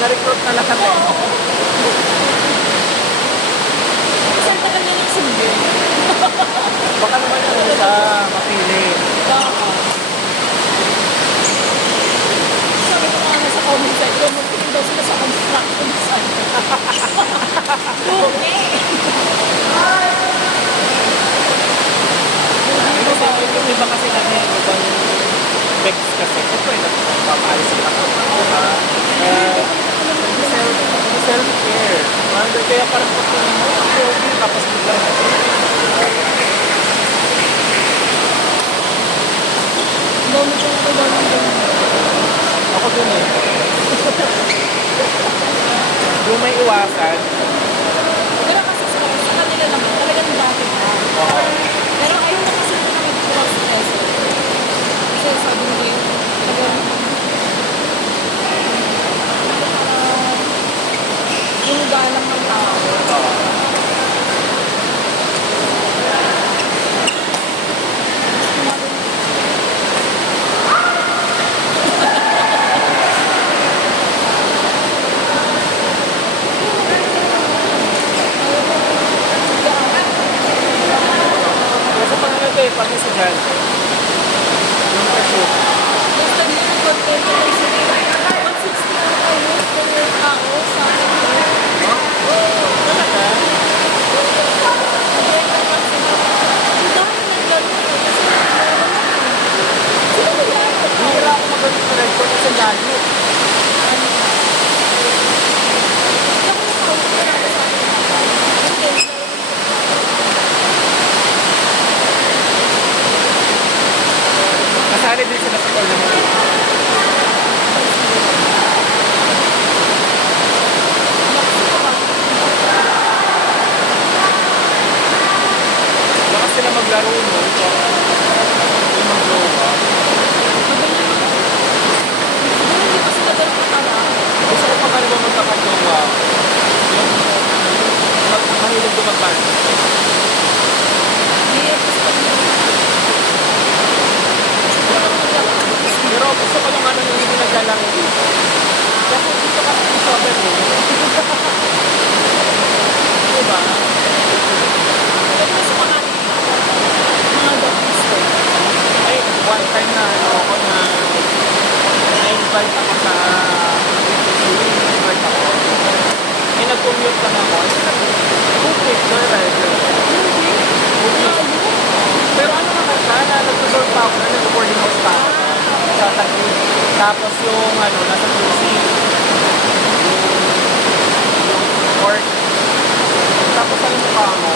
Na-recruit na lahat eh. Saan talaga yung single? Baka naman ano siya, mapili. Baka. Sabi ko nga sa comment section, magpili daw sila sa construction site. Okay. Kasi yung iba kasi natin, ibang Bex kasi. Ito eh, nagpapaalis ako. Self-care. Kaya parang pagtingin mo, okay, tapos biglang Dami ko na dami. ako dun eh. Yung may iwasan, Pero kasi sa kanila naman, talagang dati na. oo. Pero ayaw na kasi nila mag-cross essay. Kasi sabi nila yung talagang yung galang ng tao. Kasi pangalan ko eh, pag isa dyan, yung pursuit. Basta nila yung content nila yung sige. 160 na kayo per tao sa akin. Talaga? Ang dami ng gano'n. Kasi sino ba yan? Hindi ako magalit sa record kasi layo. Kasali din sila sa tournament. Baka sila maglaro mo. Ito. Yung mag-jowa. Gusto ko pa ka naman magkakajowa. Yung mahilig dumagan. Pero gusto ko yung ano yung hindi naglalaro dito. Kasi dito kasi yung shoulder mo. Diba? Ay, one time na ano ako na na-invite ako sa invite ako. Eh, nag-commute lang ako. Okay, pero ano naman siya, na nag-resort pa ako, na nag-boarding house pa ako sa Taguig. Tapos yung ano, nasa QC, yung court. Tapos alam mo ka mo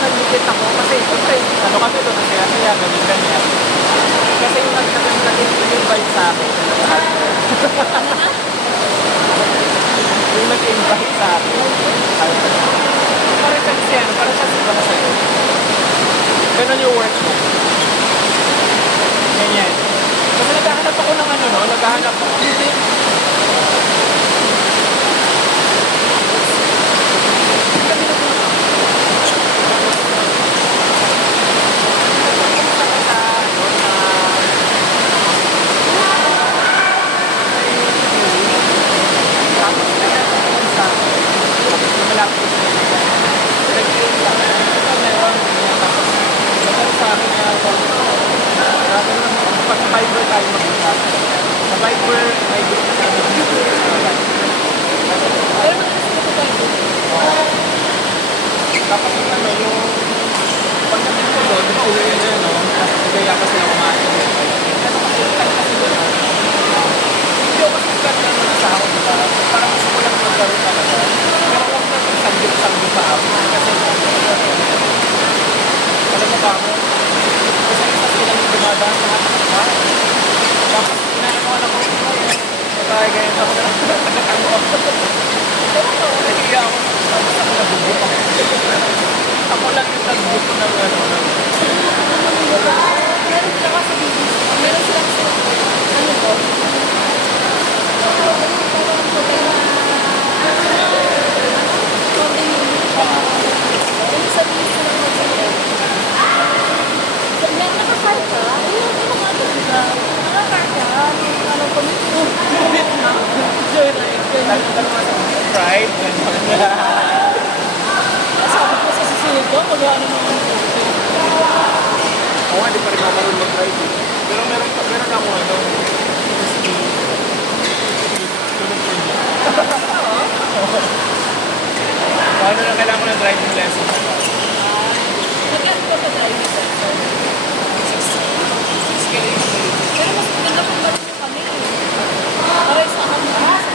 naglikit ako kasi siyempre, ano kami doon, kaya ganyan. Kasi yung nag-invite sa akin, yung nag-invite sa akin, parang kasi ano, parang siya siya ka sa'yo. Ganun yung work mo. Ganyan. Kasi naghahanap ako ng ano, no? Naghahanap ako. Pag-Fiverr tayo mag-usap. Sa Fiverr, may group na tayo mag-usap. Tapos yung ano, yung pagdating ko doon, uwi na no, kaya kasi ako kumain. Kasi kasi doon, hindi ako kasi kasi ano na sa ako, diba? Parang gusto ko lang maglaro talaga. Pero huwag na itong sanggip-sanggip sa ako. Kasi alam mo ba ako, kasi isa sila yung dumadaan sa akin. Tapos inaano ko, patay ganyan ako na nahiya ako. Tapos ako nabubuk ako. Ako lang yung nagbuko ng ano. Meron sila kasi meron sila kasi ano to? Nakakar ka? Ano, commit na. pag ano naman. Ako nga, di pa rin ako marunong mag-drive eh. Pero meron ako ano, paano na kailangan ko ng driving lesson? Magkano ba driving lesson? 6K lang yung Pero mas maganda kung marunong kami. Para sa akin na sa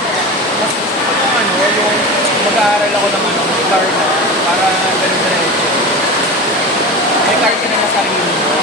mas gusto ko yung ano, yung mag-aaral ako ng ano, may car na, para ganun diretso. May car ka na na sarili mo.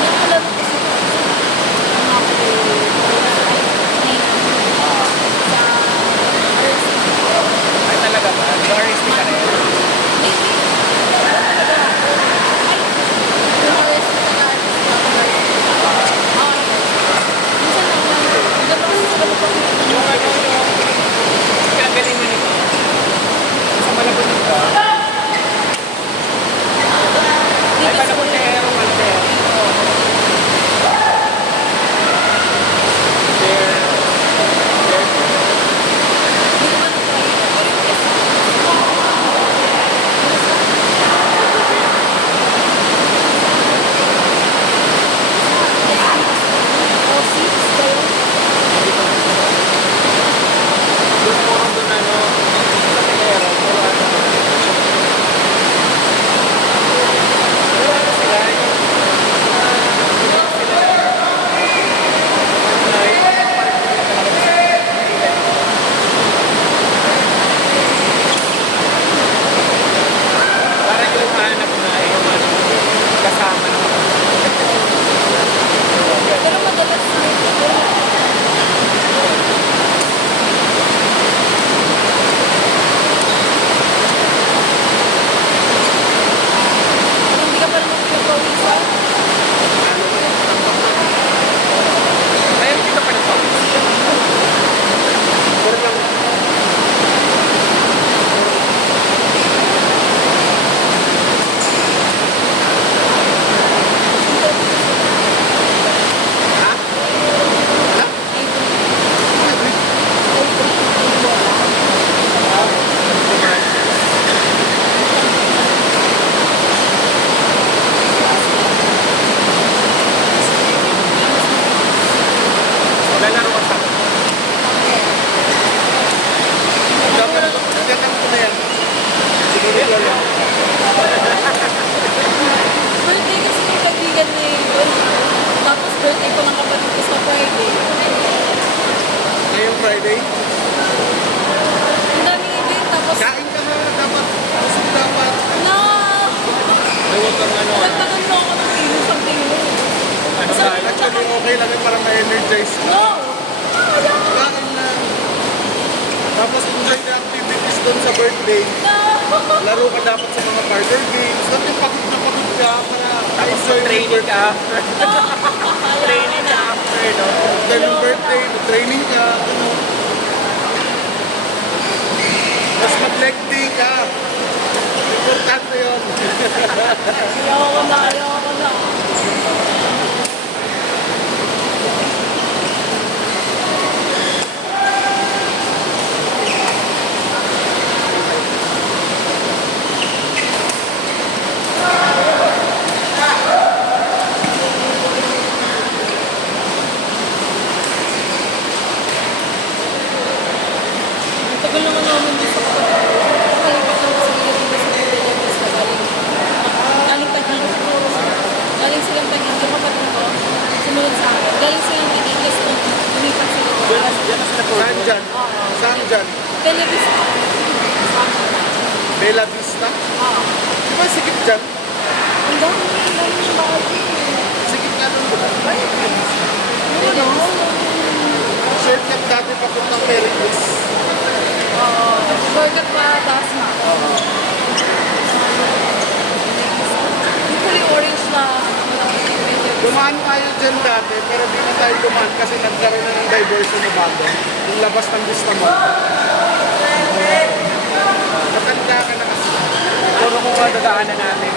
nakalaro kasi ko sa Ay talaga ba? Nag-RSP ka rin? Yung ano, yung kinagaling mo nito. Sa malabunin ka. Ay, palabutero, malabero. Doon puro doon ano, sa Telero, puro ano. Pero ano sila, yung sila na yung parang parang yung hanap na yung ano, kasama ng Pero madalas hindi ka pa naman pinagpawisan. kaya hindi ka pa nagpapis. Puro lang. Ha? Wala? Lalaro ka sa akin. Gagan ko na yan. Sige, Lolo. Birthday kasi ng kaibigan ni Yun. Tapos birthday ko ng kapatid ko sa Friday. Ngayong Friday, Ang daming event. Tapos, kain ka na. Dapat. Gusto dapat. no! Ay, huwag kang ano. Nagtagal na ako ng kilo sa kilo. Ano ka? Actually, okay lang yun para ma-energize ka. No! Kain na. Tapos enjoy the activities doon sa birthday. No! Laro ka dapat sa mga partner games. Dapat yung pagod na pagod ka para enjoy training ka after. Training ka after, no? After yung birthday, training ka. Ano? Tapos mag-leg day ka. Importante yun. Ayoko na, ayoko na. Ang tagal naman namin dito sa kalipat ng kasi dito sa Pilipinas na galing Taguig. Galing silang Taguig, yung kapatid ko, sumunod sa akin. Galing silang Taguig, kasi lumipat sila. Saan dyan? Saan dyan? Televisa. Bella Vista? Oo. Di ba sikip dyan? Ang dami yung bahay. Sikip nga nung Ay, Ano? shortcut dati papuntang Pericles. Oo. Shortcut pa Dasma. dyan dati, pero di na tayo dumaan kasi nagkaroon na ng diversion na bago. Yung labas ng Vista Mall. Matanda ka na kasi. Puro kung madadaanan natin.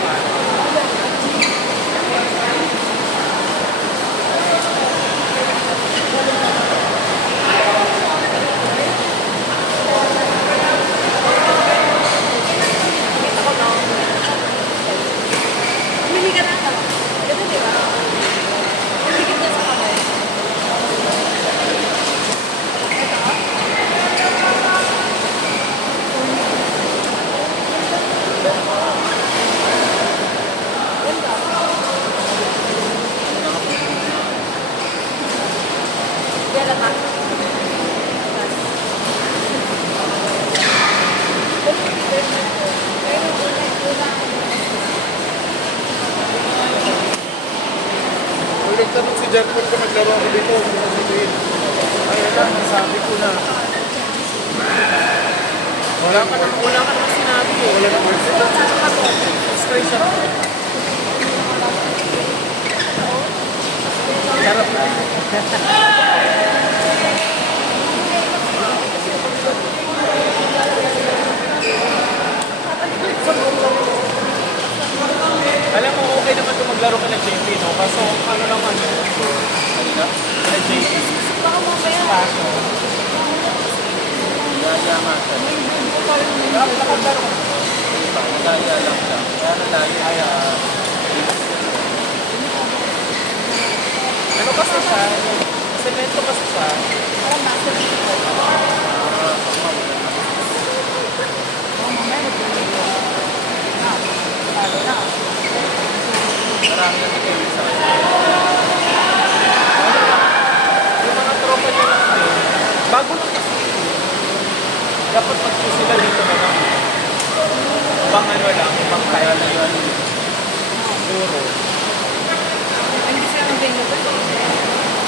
Pumili ka na ka. Ito, di ba? Pumili ka sa kamay. Yan lang, ha? Ulit tanong si Jerpon kung naglaro ako dito. Ayun na, nasabi ko na. Wala ka naman sinabi eh. Wala na words. Screenshot. Sarap na. Alam mo, okay naman kung maglaro ka ng JP, no? Kaso, ano naman, no? Ano na? Ng JP. Baka mamaya. Kaso, Gaya nga siya. nakaglaro ka. Gaya lang siya. Kaya nalayo kaya Ano kasi siya? Semento kasi siya. Parang master. marami na kayo sa Yung mga tropa niya lang din, bago lang kasi dapat mag-choose sila dito na lang. Ibang ano lang, ibang kaya lang yun. Siguro. Hindi sila available.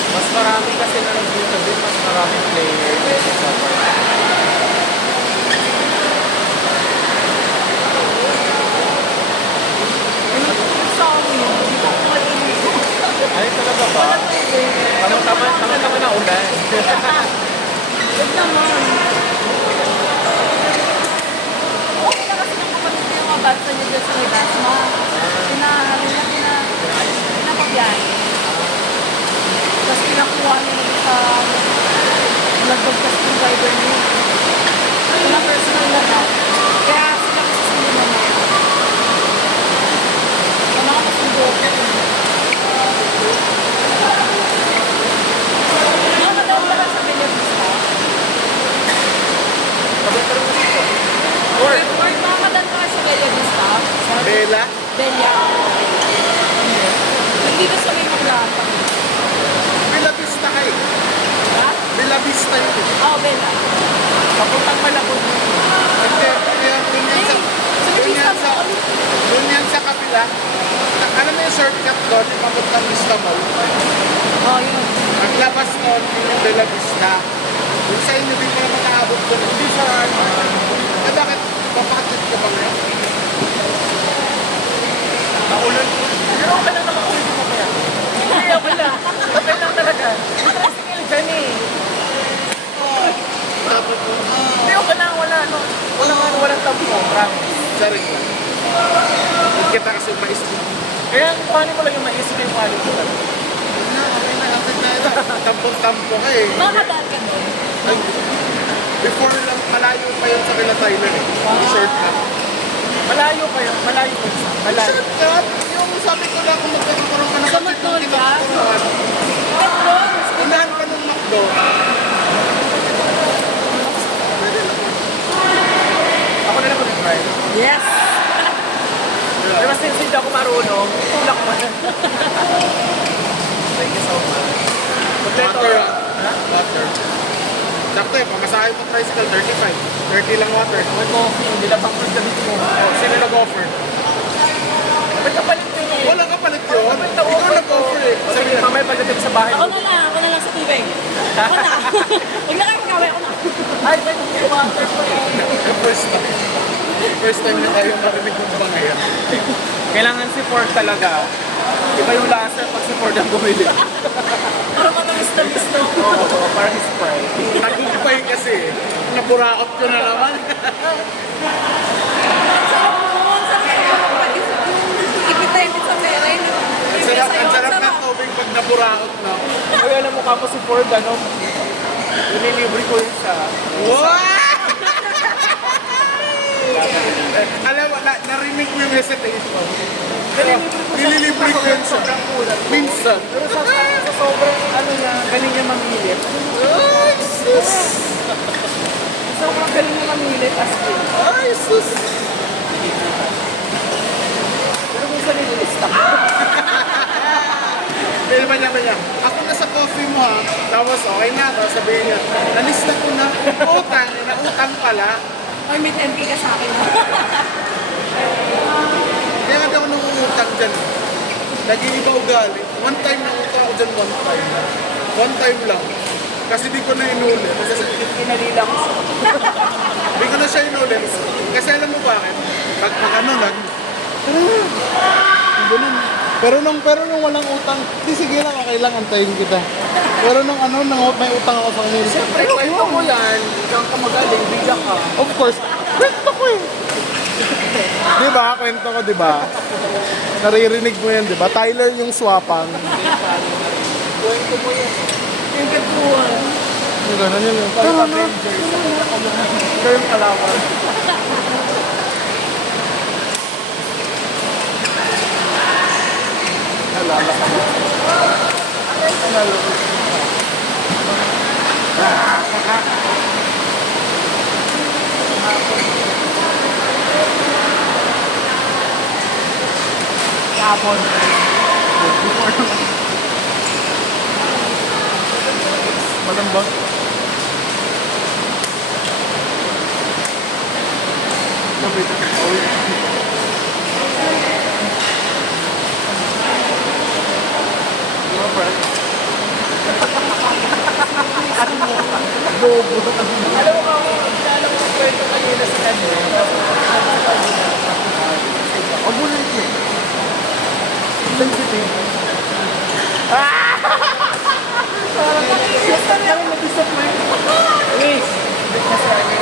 Mas marami kasi na nag-dito din, mas maraming player dito sa park. Sa amin, dito ako malinis. Ay, talaga ba? Tama-tama na ulan. Huwag naman. Okay na kasi ng kapatid ko yung mga batsa niya dyan sa may Dasma. Pinapagyahe. Tapos pinakuha niya na sa nagpagkas ng driver niya. Walang personal na na. Kaya sila kasi sundo naman. Sa mga kasundo ko. Nakakadaw ba lang sa Bella Vista? Sabi pa rin kasi ito. Or makakadaan ka sa Bella Vista? Bella? Bella. Nandito sa may Maglata. Bella Vista kayo. Ha? Bella Vista yun. Oo, Bella. Papuntang Malabon. Hindi, dun yan sa... Sa may Dun Vista yan sa... Mall. Dun yan sa kapila. Alam mo yung shortcut doon, yung papuntang Vista Mall. Oo, yun. Ang labas doon, yung Bella Vista. Yung sa inyo, di mo naman nakaabot doon. Hindi sa... Eh bakit? Papakatid ka ba ngayon? Naulan. Pero okay lang naman ulit mo kaya. Hindi, okay lang. Okay lang talaga. Tricycle dyan eh. Tapos po, Hindi, okay lang. Walang tampo. Promise. sorry ko. Hindi kita kasi ma-speed. Kaya paano mo lang yung maisip yung paano ko lang. Okay na, okay na. Tampong-tampo ka eh. Makakadaan ka doon. Before lang, malayo pa yun sa kila Tyler eh. Shortcut. Malayo kayo. Malayo ko isa. Malayo. Shortcut? Yung sabi ko na kung magkakaroon ka na Sa McDonald's ka? kinakaroon. Unahan pa ng McDo. Ako na lang mag-drive. Yes! Pero since hindi ako marunong, tulak mo na. Thank you so much. Kompleto. Water. Ha? Water. Sakto eh, pamasahe mo tricycle, 35. 30 lang water. May coffee. Hindi lang bang pagdamit mo. Sino nag-offer? Ba't kapalit yun eh? Wala ka palit yun. Ba't Ikaw nag-offer eh. Sabi na, mamaya pagdating sa bahay Ako mo. ako na lang sa tubig. Ako na. Huwag na kayo magkaway, ako na. Ay, may water pa eh. First time. First time na tayo marinig ng mga ngayon. Kailangan si Ford talaga. Iba yung lasa pag si Ford ang bumili. Parang matamis-tamis na. Oo, parang Sprite. Tagumpay kasi. Naburaot ko na naman. Sarap mo, ang sarap. Ipit sa pera yun. Ang sarap ng tubig pag naburaot na. Uy, alam mo ka mo si Ford, ano? Nililibre ko yun siya. Wow! Alam mo, narinig ko yung recitation. Nililibre ko yun siya. Minsan. Pero sa sobrang ano niya, galing niya mamilit. Ay, sus! Sobrang galing niya mamilit as in. Ay, sus! Pero minsan nililista ko. Pero ba niya, ako na sa coffee mo ha. Tapos okay na. Tapos sabihin niya, nalista ko na. Utang, nautang pala. Ay, may tempi ka sa akin. Kaya nga di ako nangungutang dyan. Nag-iiba ugali. One time na utang ako dyan, one time. One time lang. Kasi di ko na inulit. Pinalila ko siya. Di ko na siya inulit. Kasi alam mo bakit? Pag ano, ganun. Pero nung walang utang, di sige lang, okay lang, antayin kita. Pero nung may utang ako sa kanila. Siyempre, kwento mo yan. Diyan ka magaling, bigyan ka. Of course, kwento ko eh. Di ba? Kwento ko, di ba? Naririnig mo yan, di ba? Tyler yung swapang. Kwento mo yan. Yung katuan. Yung gano'n yun. Pero Avengers. Ikaw yung kalawan. Nalala ka mo. Nalala ko. Kapon. Malambot. Bobo. Alam mo ka, kilala ko yung kwento kanina sa kanya. Huwag mo lang siya. Sensitive. Parang na-disappoint. Luis, bit na sa akin.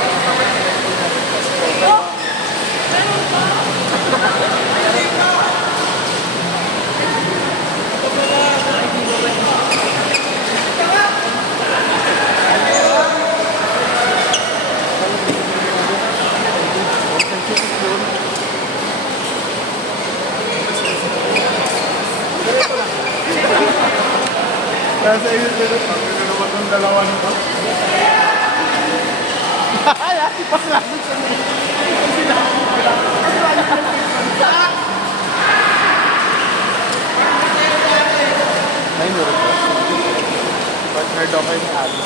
Nasa iyo sila, pag naman ng dalawa nito. Pas lang sa ay, meron pa. Partner daw kayo ni Ali.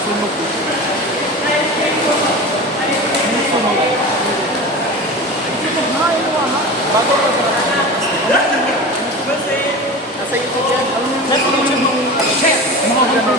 Sunog. Bago ko sa nasa YouTube yan. Nasa YouTube. Shit! Mga ganun.